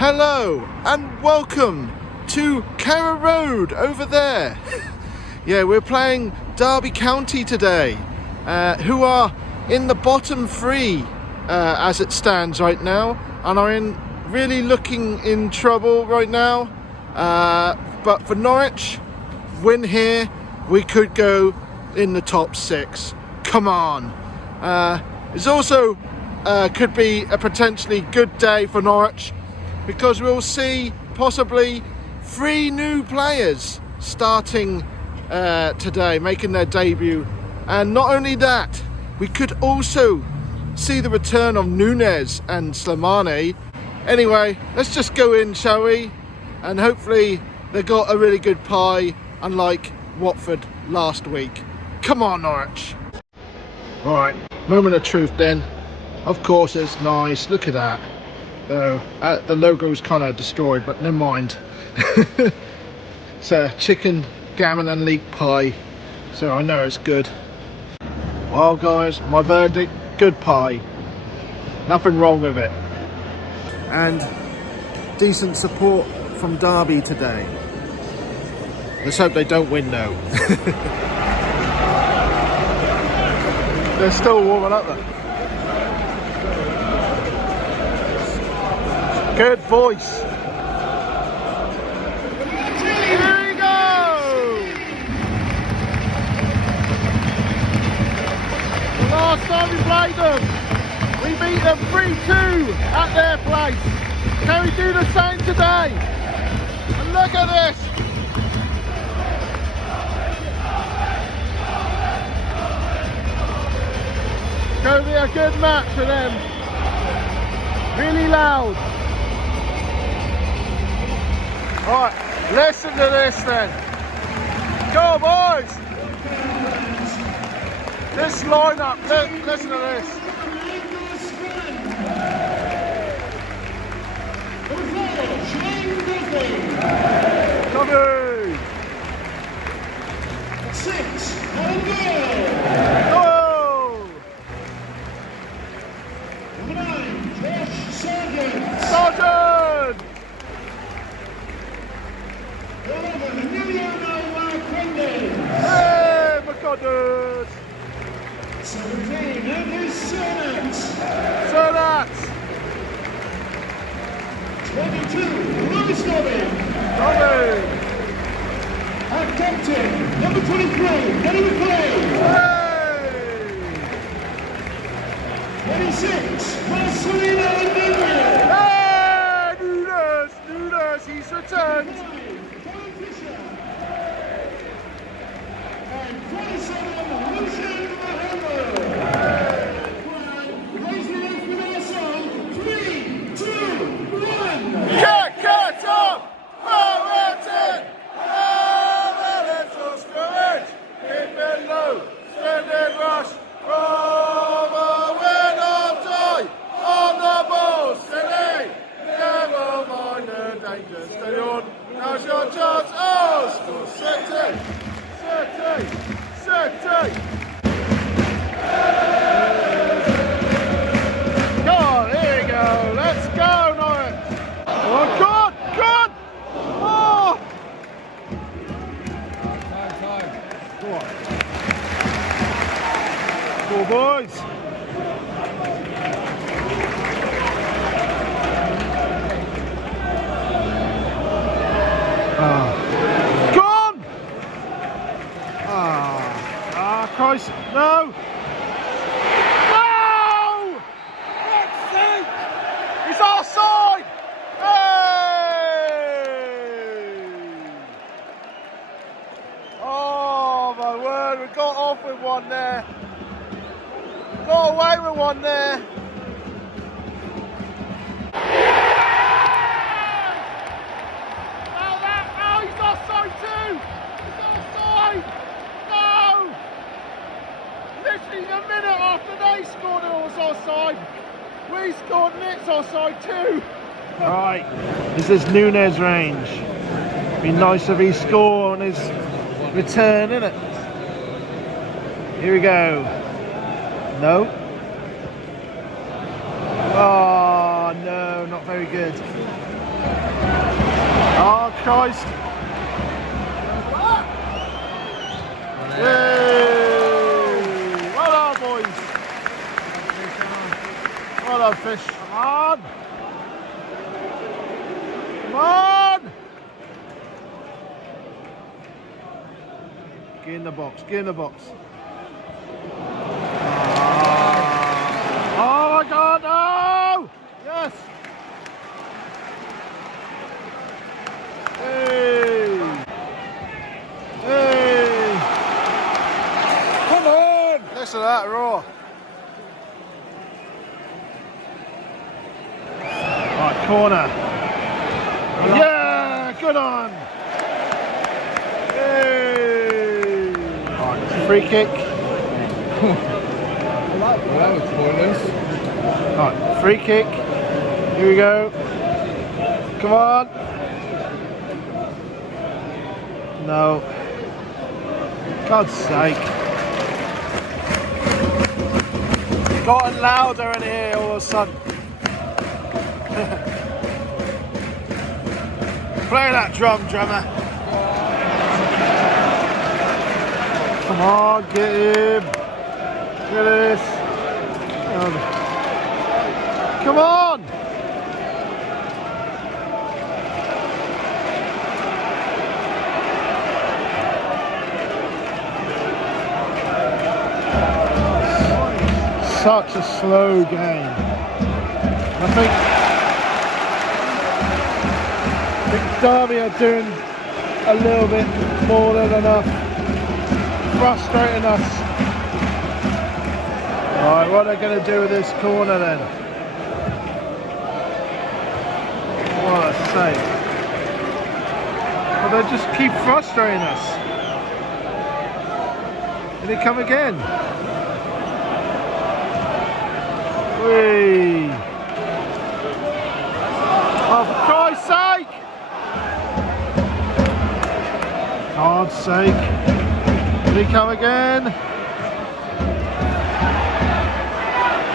Hello and welcome to Carrow Road over there. Yeah, we're playing Derby County today, who are in the bottom three as it stands right now, and are really looking in trouble right now. But for Norwich, win here, we could go in the top six. Come on. It's also could be a potentially good day for Norwich, because we'll see possibly 3 new players starting today, making their debut. And not only that, we could also see the return of Nunes and Slimani. Anyway, let's just go in, shall we? And hopefully they got a really good pie, unlike Watford last week. Come on, Norwich. Right, moment of truth then. Of course it's nice, look at that. The logo's kind of destroyed, but never mind. It's a chicken, gammon and leek pie, so I know it's good. Well guys, my verdict, good pie. Nothing wrong with it. And decent support from Derby today. Let's hope they don't win though. They're still warming up though. Good voice. Here we go! The last time we played them, we beat them 3-2 at their place. Can we do the same today? And look at this! It's going to be a good match for them. Really loud. Right, listen to this then. Go on, boys! This lineup, listen to this. Canaries! 6, Go! 9, Josh Sargent. Sergeant! 11, Emiliano Marquez. Hey, McCodders! 17, Andrew Sonnet. So that's 22, Lewis Dobbin. Tommy! And captain, number 23, Kenny McLean. Hey! 26, Marcelino Enigma. Hey! Nunes, he's returned! Colin Fisher. And 27, Lucian Mahama. Raise the roof with our song. 3, 2, 1. Cut off! Mountain! Over little scrimmage! Keep it low! Splendid rush! From a win of joy! On the ball! Steady! Never mind the danger! Steady on! Now's your chance! Oh! Score! City! Go on! Here we go! Let's go, Norwich! Oh, God! Oh! Time. Go on. Go, boys. Go on! Christ. No! No! He's offside! Oh my word, we got off with one there. Got away with one there. Oh, he's offside too! He's offside! No! Literally a minute after they scored it was offside. We scored and it's offside too. Right, this is Nunes' range. Be nice if he scored on his return, innit? Here we go. No. Oh no, not very good. Oh, Christ. Yay! Well done, boys. Well done, fish. Come on. Come on. Get in the box. Get in the box. Oh my God, no! Yes! Hey! Hey! Come on! Listen to that roar. Right, corner. Yeah, good on. Hey! Right, free kick. Well, that was pointless. Right, free kick. Here we go. Come on. No. God's sake. It's gotten louder in here all of a sudden. Play that drum, drummer. Come on, get him. Look at this. Come on! Such a slow game. I think Derby are doing a little bit more than enough, frustrating us. Alright, what are they going to do with this corner then? What a save. Well, they just keep frustrating us. Did they come again? Whee! Oh, for Christ's sake! God's sake. Did he come again?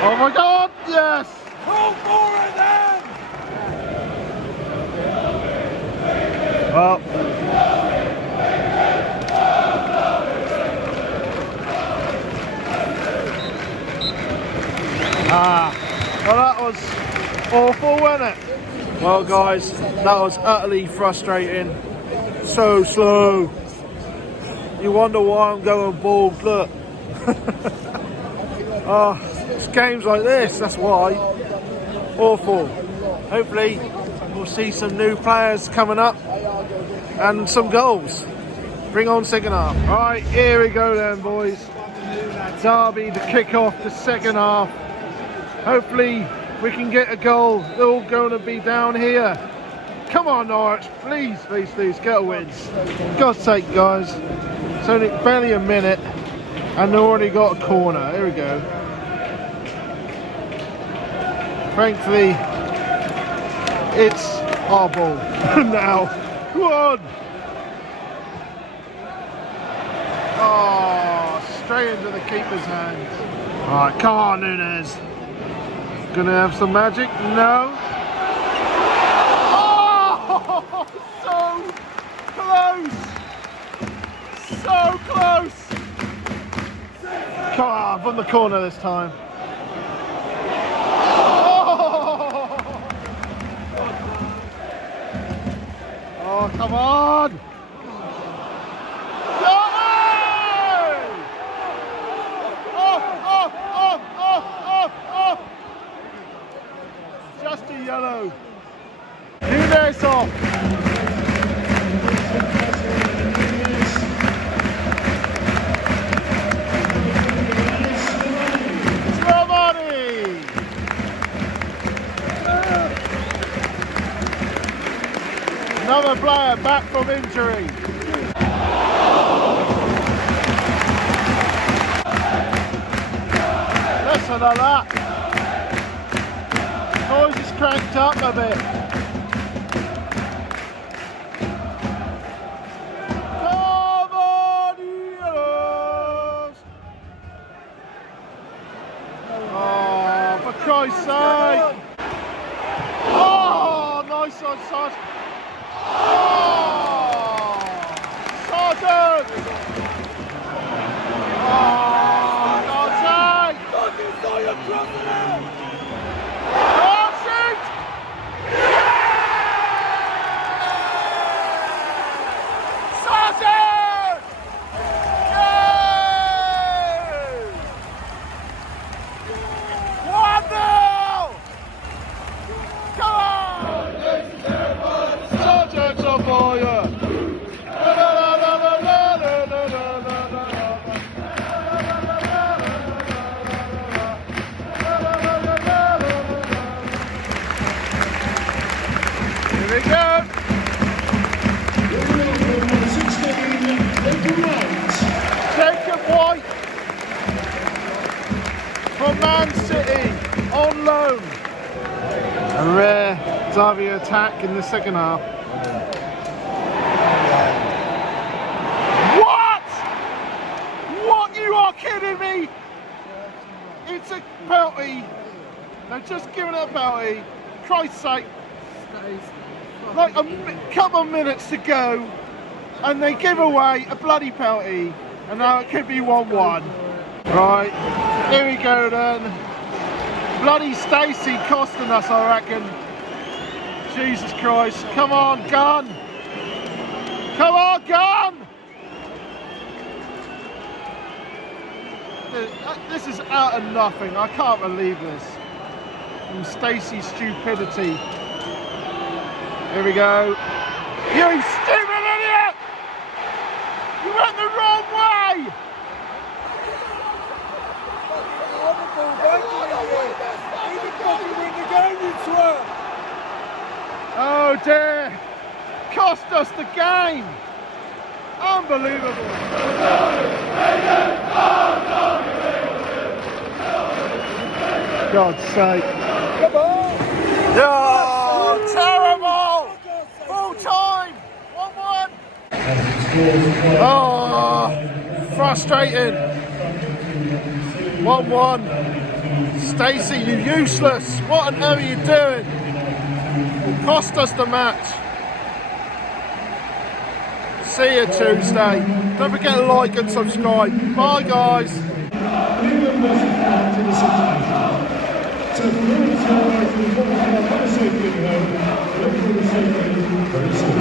Oh my God, yes! Go for it then! Well, well that was awful, wasn't it? Well guys, that was utterly frustrating. So slow. You wonder why I'm going bald, look. Oh, it's games like this, that's why. Awful. Hopefully we'll see some new players coming up and some goals. Bring on second half. Right, here we go then, boys. Derby to kick off the second half. Hopefully we can get a goal. They're all going to be down here. Come on, Norwich, please, please, please, get a win. God's sake, guys. It's only barely a minute and they already got a corner. Here we go. Thankfully, it's our ball now. Come on. Oh, straight into the keeper's hands. All right, come on, Nunes. Gonna have some magic? No. Oh, so close. So close. Come on, from the corner this time. Oh, come on! Just a yellow. Nunes off. Another player back from injury. Listen to that. Noise is cranked up a bit. Come on, Yellows! Oh, for Christ's sake! Oh, nice on on, Sarge. Oh, Sergeant! Oh, Dante! Fucking saw your president! Oh, shoot! Sergeant! Yay! 1-0! Come on! Sergeant's on fire! Here we go! Number 16, Jacob White. Jacob White from Man City on loan. A rare Derby attack in the second half. What? What? You are kidding me? It's a penalty. They've just given it a penalty. Christ's sake. Like a couple of minutes to go, and they give away a bloody penalty, and now it could be 1-1. Right, here we go then. Bloody Stacey costing us, I reckon. Jesus Christ, come on, Gun! Come on, Gun! This is out of nothing, I can't believe this. From Stacey's stupidity. Here we go. You stupid idiot! You went the wrong way! Oh dear! Cost us the game! Unbelievable! God's sake! Come on! Oh, terrible! Full time! 1-1! Oh, frustrating! 1-1. Stacey, you useless! What on earth are you doing? You cost us the match. See you Tuesday. Don't forget to like and subscribe. Bye guys. England versus France in the situation. So for Norwich, Norwich, we'll have a safety at home. Look for the safety very soon.